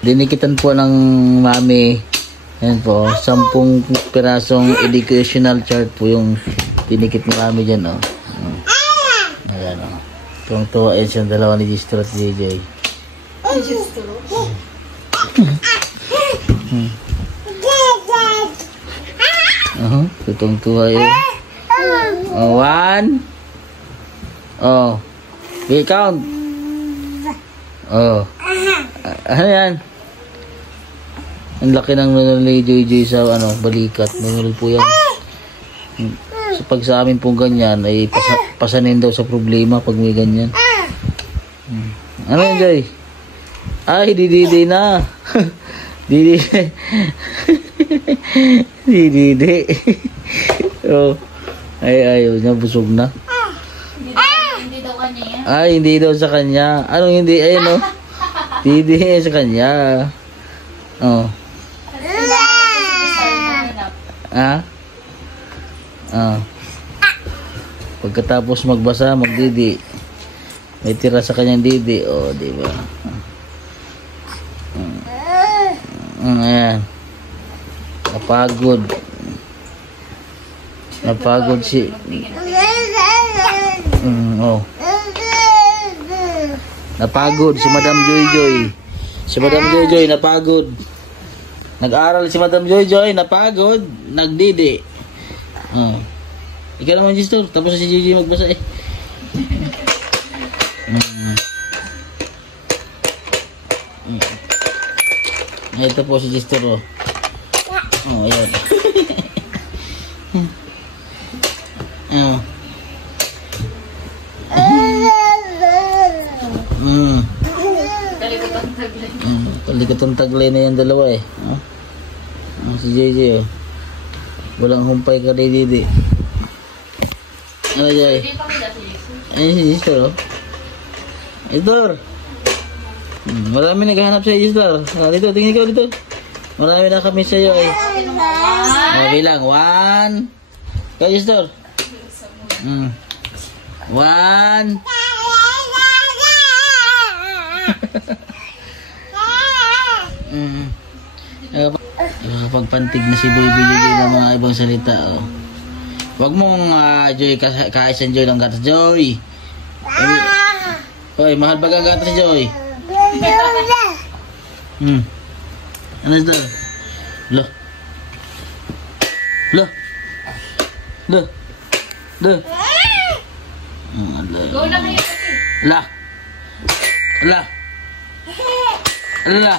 Dinikitan po ng mami. Ayan po, 10 pirasong educational chart po yung dinikit ni mami dyan, oh. Ayan, oh. Tuwang-tuwa yun siyang dalawa ni Gistro at JJ. Tuwang-tuwa yun. Oh, 1. Oh. Okay, count. Oh. Ano yan? Ang laki ng nunul ni JJ sa balikat. Nunul po yan. So, pag sa amin pong ganyan, ay pasanin daw sa problema pag may ganyan. Ano yan, Joy? Ay, dididi na. Dididi. Dididi. Oh. Ay, ayaw niya. Busog na. Hindi daw kanya yan. Ay, hindi daw sa kanya. Anong hindi? Ayun, oh. Dididi sa kanya. Oh. Ha? Pagkatapos magbasa, magdidi. May tira sa kanyang didi. Oh, di ba? Ayan. Napagod. Napagod si... Oh. Napagod si Madam Joy Joy. Si Madam Joy Joy napagod. Nag-aral si Madam Joy Joy, napagod, nagdidi. Oh. Ikaw naman, Gistor. Tapos si Gigi magbasa eh. Ito po si Gistor, oh. Oh, ayan. Oh. Kalikotong taglay na yan dalawa eh. Oh. Si JJ, oh. Walang humpay ka didi. Ano, Jay? Ayun si Gistor, oh. Gistor! Marami naghahanap sa'yo, Gistor. Dito, tingin ikaw dito. Marami na kami sa'yo, eh. Bilang, 1. Kaya, Gistor. 1. Pagpantig na si Baby Joy ng mga ibang salita, oh. Huwag mong Joy kaisan Joy ng gatas, Joy. Hoy, mahal ba ang gatas, Joy? Ano ito? Lo. Lo. Lo. Lo. Go na kayo kasi. La. La. La.